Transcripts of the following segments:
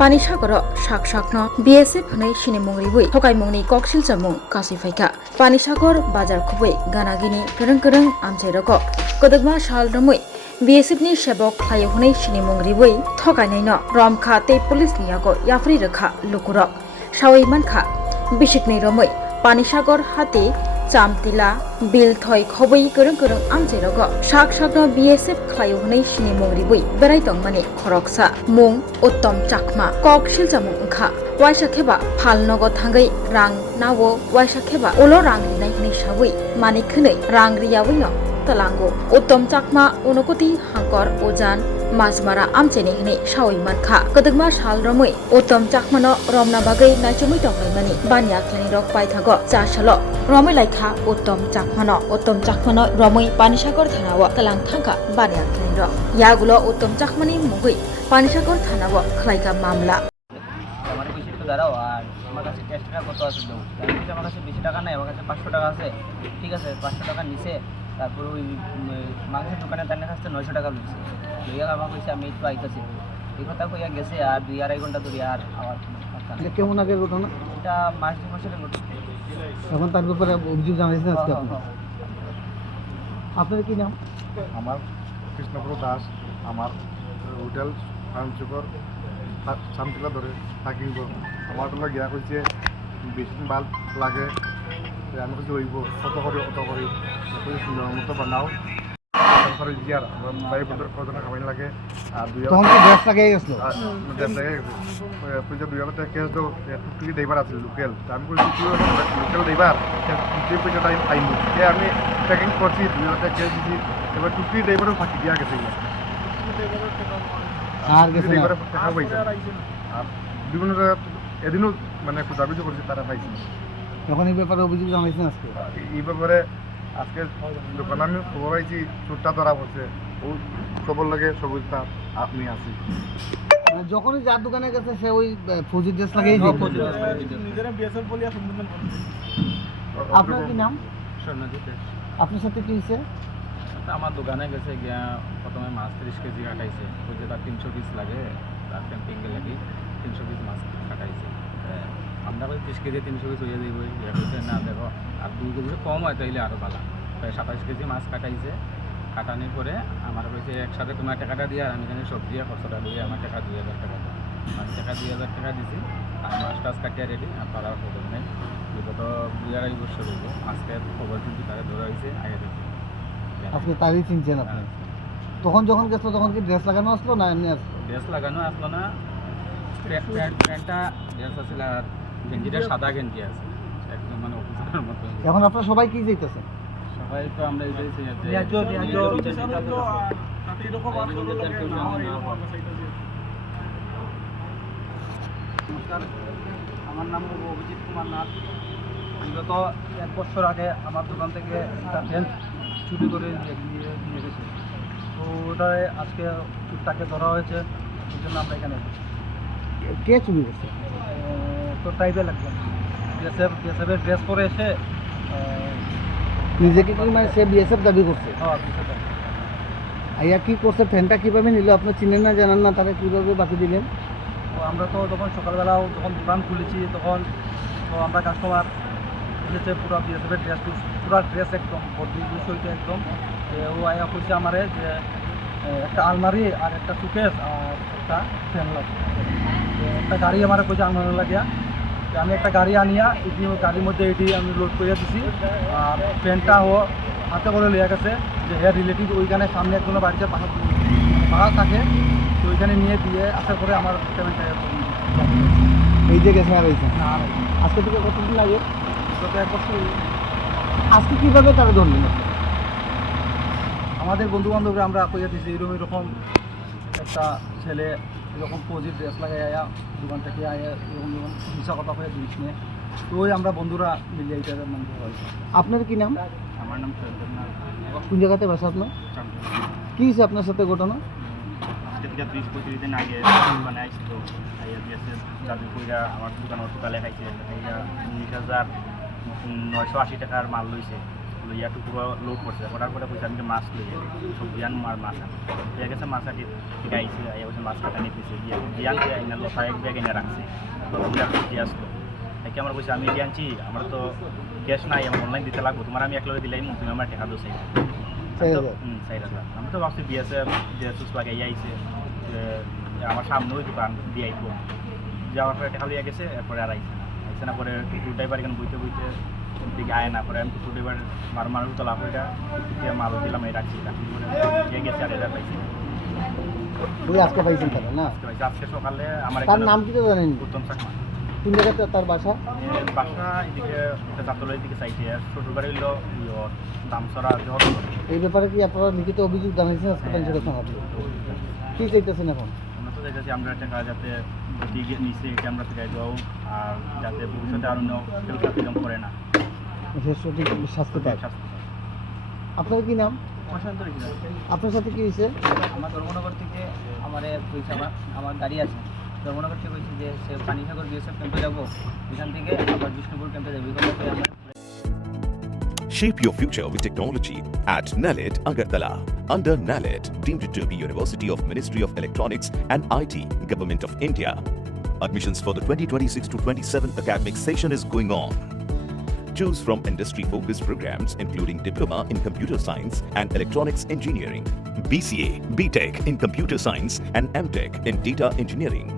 Panisagor Shakshakno BSF Hunay Shinemongriwi Hokaimongni Koksil Jamung Kasifaika Panisagor Bajar Kubwe Ganagini Kereng Amcheroko Kodagma Shal Ramui BSF ni Shabok Hayo Hunay Shinemongriwi Thokainaino Romkha Te Police Niago Yafri Rekha Lukurok Shawai Mankha Bishikni Ramui Panisagor Hati Chamtila Bil Thoi Khoboi Kereng Amcheroko Shakshakno BSF Hayo Hunay Shinemongriwi Beraitong Mani Khoroksa Mung Uttom Chakma Koksil Jamung Unkha Waishakheba Phalnogo Thangai Rang Nawo Waishakheba Ulo Rang Rinai Hni Shawi Mani Khunei Rang Riyawino Talango Uttom Chakma Unokoti Hangkor Ojan Masmara Amcheni Hni Shawi Mankha Kodagma Shal Ramui Uttom Chakmano Romna Bagai Naichamui Tongai Mani Banya Klani Rok Paithago Chashalo Romui Laikha Uttom Chakmano Romui Panisagor Thanawa Talang Thangka Banya Klani Rok Yagulo Uttom Chakmani Mugui Panisagor Thanawa Khlaika Mamla দাঁড়াও আর আমার কাছে cash টাকা কত আছে দাও আমি বলছি আমার কাছে বেশি টাকা নাই আমার কাছে 500 টাকা আছে ঠিক আছে 500 টাকা নিচে তারপর ওই মাংসের দোকানে তার কাছে 900 টাকা দিয়েছে লইয়া আমার কইছে আমি একটু আইতাছি এই কথা কইয়া গেছে আর 2-2.5 ঘন্টা ধরে আর আমার এটা কেমন আগের ঘটনা? এটা মাস 2 মাসের ঘটনা। এখন তার ব্যাপারে অভিযোগ জানাইছেন আজকে আপনি? আপনার কি নাম? আমার কৃষ্ণপুর দাস আমার হোটেল ফার্মচুকর শান্তিলা ধরে থাকিব আমার তোলা গিয়া কইছে 20 দিন বাল লাগে আমি কইছি হইব কত করি সুন্দর মতো বানাও তারপর জিয়ার ভাই কতটা খাবাই লাগে আর দুই তখন কি গ্যাস লাগাই গেছিল? গ্যাস লাগে পয়সা 2000 টাকা ক্যাশ দাও টুকি ড্রাইভার আছে লোকাল আমি কইছি তুই লোকাল ড্রাইভার তুই পয়সা টাইম আইনি আমি প্যাকিং করছি 2000 টাকা ক্যাশ দিছি এবার টুকি ড্রাইভারও ফাঁকি দিয়া গেছে আর গেছে টাকা পাইছে আর বিভিন্ন জায়গা এদিনও মানে খোঁজাখুঁজি করছি তারা পাইছে। তখন এই ব্যাপারে অভিযোগ জানাইছেন আজকে? এই ব্যাপারে আজকে দোকানে আমি খবর পাইছি চোরটা ধরা পড়ছে ও খবর লাগে সবুজটা আপনি আছি মানে যখনই যার দোকানে গেছে সে ওই ফৌজি ড্রেস লাগাই আপনার কি নাম? আপনার সাথে কি হয়েছে? আমার দোকানে গেছে গিয়া প্রথমে মাছ 30 কেজি কাটাইছে বুঝে তার 300 পিস লাগে তার ক্যাম্পিংয়ে লাগি 300 পিস মাছ কাটাইছে আমরা কই 30 কেজি 300 পিস হয়ে যাইব ইয়া কইছে না দেখো আর 2 কেজি কম হয় তাইলে আরো ভালো প্রায় 27 কেজি মাছ কাটাইছে কাটানোর পরে আমার কইছে একসাথে তোমার টাকাটা দিয়ে আর আমি জানি সবজি আর খরচটা দিয়ে আমার টাকা 2000 টাকা মাছ টাকা 2000 টাকা দিছি আর মাছ টাছ কাটিয়ে রেডি আর পাড়ার খবর নেই বিগত 2.5 বছর হইব আজকে খবর কিন্তু তারা ধরা হয়েছে আগে দেখি আপনি তারই চিনছেন আপনি? তখন যখন গেছিল তখন কি ড্রেস লাগানো আসলো না এমনি আসলো? ড্রেস লাগানো আসলো না প্যান্টটা ড্রেস আসলে আর গেঞ্জিটা সাদা গেঞ্জি আছে একদম মানে অফিসারের মতো। এখন আপনারা সবাই কি যাইতেছেন? সবাই তো আমরা এটাই নমস্কার, আমার নাম অভিজিৎ কুমার নাথ। বিগত 1 বছর আগে আমার দোকান থেকে একটা ফ্যান চুরি করে নিয়ে গেছে, তো ওটাই আজকে চুরটাকে ধরা হয়েছে, এই জন্য আমরা এখানে কে চুরি করছে? তো ট্রাইবেল একজন বিএসএফের ড্রেস পরে এসে নিজেকে কি মানে সে বিএসএফ দাবি করছে? আইয়া কি করছে? ফ্যানটা কিভাবে নিল? আপনি চিনেন না জানেন না, তারা কীভাবে বাকি দিলেন? তো আমরা তো যখন সকালবেলাও যখন দোকান খুলেছি তখন তো আমরা কাস্টমার এসেছে পুরো বিএসএফের পুরো ড্রেস একদম বডি বিষয়টা একদম ও আয়া কইছে আমারে যে একটা আলমারি আর একটা সুকেস আর একটা ফ্যান লাগে, একটা গাড়ি আমার কইছে আলমারি লাগিয়া আমি একটা গাড়ি আনিয়া এটি গাড়ির মধ্যে এটি আমি লোড করে দিছি আর ফ্যানটা ও হাতে করে লিয়া গেছে যে হেয়ার রিলেটিভ ওইখানে সামনে একজনের বাড়িতে পাড়া থাকে, তো ওইখানে নিয়ে দিয়ে আসার পরে আমার পেমেন্টটা এই যে গেছে আর হয়েছে আজকে থেকে কতদিন লাগে? গত 1 বছর। আজকে কীভাবে তারা ধরলেন? আমাদের বন্ধুবান্ধবরা আমরা কইয়া দিয়েছি এরকম একটা ছেলে এরকম পজিটিভ ড্রেস লাগাই আয়া দোকান থেকে আয়া এরকম হিসা কথা করে জিনিস নিয়ে, তো ওই আমরা বন্ধুরা মিলিয়ে এইটার নাম হয়েছে। আপনার কি নাম? আমার নাম সৈয়দ নাথ। কোন জায়গাতে বাসা আপনার? কী হয়েছে আপনার সাথে ঘটনা? আজকে থেকে 20-25 দিন আগে দোকানে আসতো আইয়া দিয়েছে জাদু কইরা আমার দোকানে টোকা লেখাইছে 19,980 টাকার মাল লইছে লইয়া টুকুরো লোড করছে করার পরে কইছে আমি যে মাছ লইয়া সব বিয়ান মাছ আন ঠিক গেছে মাছ আটি ঠিক আইসি আইয়া বলছে মাছ কাটা নিয়ে দিয়েছে দিয়ে বিয়ান দিয়ে আইনা লোটা এক ব্যাগ এনে রাখছে দিয়ে আসলো তাকে আমার কইছে আমি দিয়ে আনছি আমার তো ক্যাশ নাই আমার অনলাইন দিতে লাগবো তোমার আমি এক লগে দিলাম তুমি আমার টাকা দো চাই আমি তো ভাবছি বিএসএস লাগে আইছে আমার সামনে ওই দোকান দিয়ে আইব যাওয়ার পরে টাকা লিয়ে গেছে এরপরে আর আইসে না পরে টুর ড্রাইভার এখানে বইতে দিকে আয় না পরে আমি টুর ড্রাইভার মার তোলা ওইটা মাল দিলাম এই রাখছি গেছে আর এটা পাইছি আজকে পাইছেন তারা না আজকে সকালে আমার তার নাম কি তো জানেন উত্তম চাকমা কোন জায়গাতে তার বাসা বাসা এদিকে জাতলের দিকে চাইছে আর শ্বশুর বাড়ি হইল দামসরা জহর এই ব্যাপারে কি আপনারা লিখিত অভিযোগ জানিয়েছেন আজকে পঞ্চায়েত থানাতে কি চাইতেছেন এখন আমরা তো চাইতেছি আমরা টাকা যাতে দিকে নিচে এটা আমরা ফিরে যাও আর যাতে ভবিষ্যতে আর অন্য কেউ এরকম করে না সঠিক শাস্তি পায় আপনার কি নাম প্রশান্ত রেখে আপনার সাথে কি হয়েছে আমার ধর্মনগর থেকে আমার কইছে আমার গাড়ি আছে ধর্মনগর থেকে কইছে যে সে পানিসাগর বিএসএফ ক্যাম্পে যাবো এখান থেকে আবার বিষ্ণুপুর ক্যাম্পে যাবো এখান থেকে আমরা Shape your future with technology at NALED Agartala. Under NALED, deemed to be University of Ministry of Electronics and IT, Government of India. Admissions for the 2026 to 27 academic session is going on. Choose from industry-focused programs including Diploma in Computer Science and Electronics Engineering, BCA, BTech in Computer Science and MTech in Data Engineering.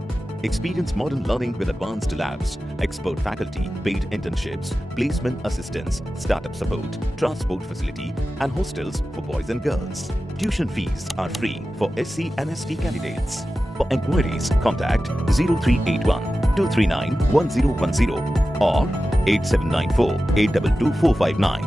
Experience modern learning with advanced labs, expert faculty, paid internships, placement assistance, startup support, transport facility, and hostels for boys and girls. Tuition fees are free for SC and ST candidates. For enquiries, contact 0381 239 1010 or 8794 822 459.